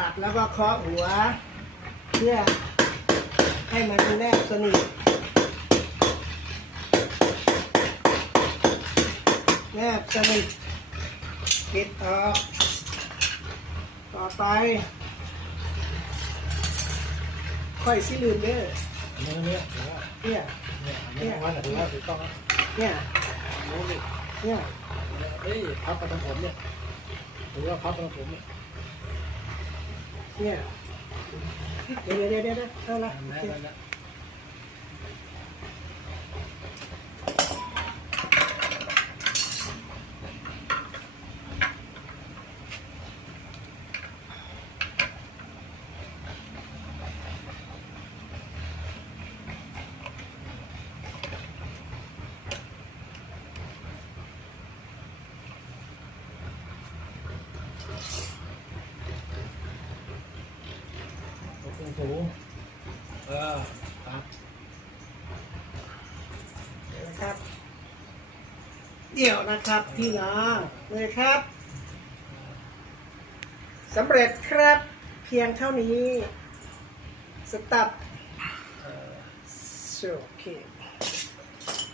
ตัดแล้วก็เคาะหัว เพื่อให้มันแนบสนิทแนบสนิทปิดออก ต่อไป ค่อยสิลืมเด้ออันนี้เนี่ยเนี่ยเนี่ยอันนี้วันถือว่าถูกต้องเนี่ยเนี่ยเอ้ยพับกระทงผมเนี่ยถือว่าพับกระทงผมเนี่ย เนี่ยเดี๋ยวเดี๋ยวเดี๋ยวเดี๋ยวเอาละอัน ตกลงสูงเออครับเดี๋ยวนะครับ เดี๋ยวนะครับพี่น้องเลยครับสำเร็จครับเพียงเท่านี้ สตับโอเค